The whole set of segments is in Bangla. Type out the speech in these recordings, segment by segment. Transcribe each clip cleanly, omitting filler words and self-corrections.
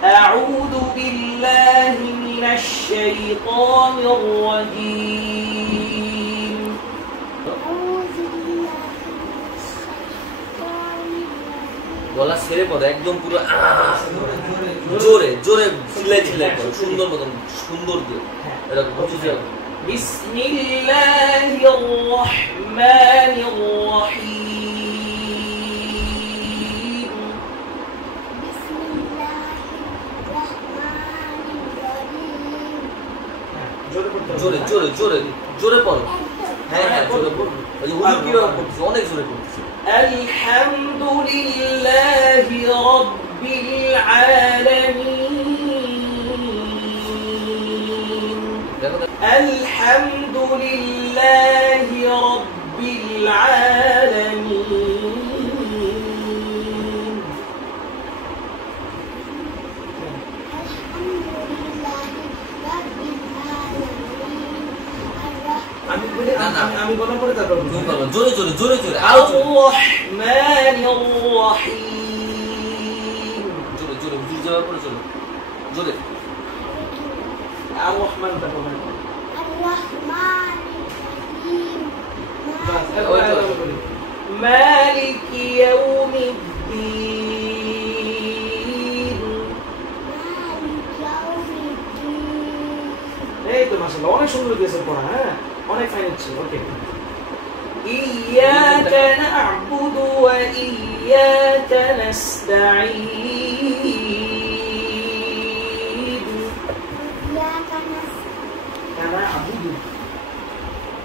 أعوذ بالله من الشيطان الرجيم গলা ছেড়ে পড়ো একদম পুরো জোরে জোরে চিল্লাই চিল্লাই পড়ো সুন্দর মতন সুন্দর দিয়ে এরকম বুঝে বিসমিল্লাহির রহমানির রহিম জোরে জোরে জোরে জোরে পড়ো হ্যাঁ হ্যাঁ জোরে পড়ো ওই হুজুর কি পড়ছে অনেক জোরে পড়ছে আলহামদুলিল্লাহি রাব্বিল আলামিন আলহামদুলিল্লাহি রাব্বিল আলামিন আমি বলা পরে তারপর জোরে জোরে জোরে জোরে আর রহমানির রহিম জোরে জোরে বুঝে যাওয়ার পরে জোরে জোরে আর রহমান তারপর مالك يوم الدين এই তো মাশাআল্লাহ অনেক সুন্দর দিয়েছে পড়া হ্যাঁ অনেক ফাইন হচ্ছে ওকে إياك نعبد وإياك نستعين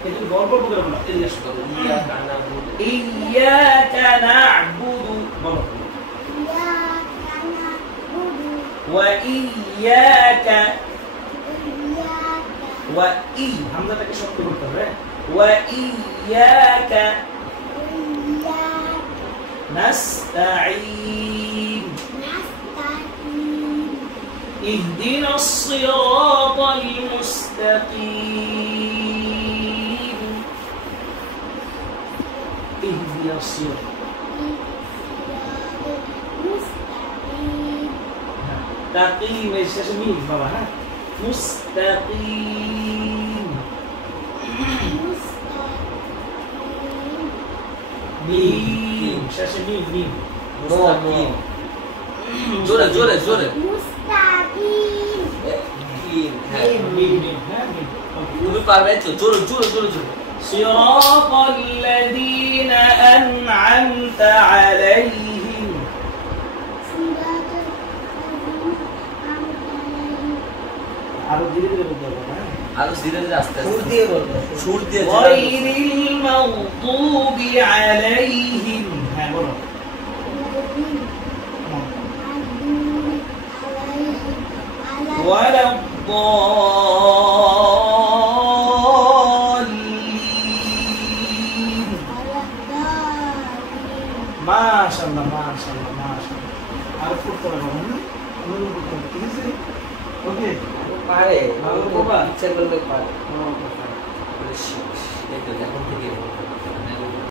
إياك نعبد إياك نعبد وإياك وإي همزة شرط করতে وإياك نستعين اهدنا الصراط المستقيم اهدنا الصراط تقيم الشاشمين بابا ها مستقيم ميم شاشمين ميم مستقيم জোরে জোরে জোরে مستقيم ميم তুমি পারবে তো জোরে জোরে জোরে জোরে صراط الذين أنعمت عليهم আরো ধীরে ধীরে বলতে হবে না আরো ধীরে ধীরে আস্তে আস্তে সুর দিয়ে বলতে সুর দিয়ে গায়রিল মাগদুবি আলাইহিম হ্যাঁ বলো ওয়ালা الضالين মাশাআল্লাহ মাশাআল্লাহ মাশাআল্লাহ আর ফুট করে বলো না ঠিক আছে ওকে পারে ভালো বাবা ইচ্ছা করলে পারে ওকে এখন থেকে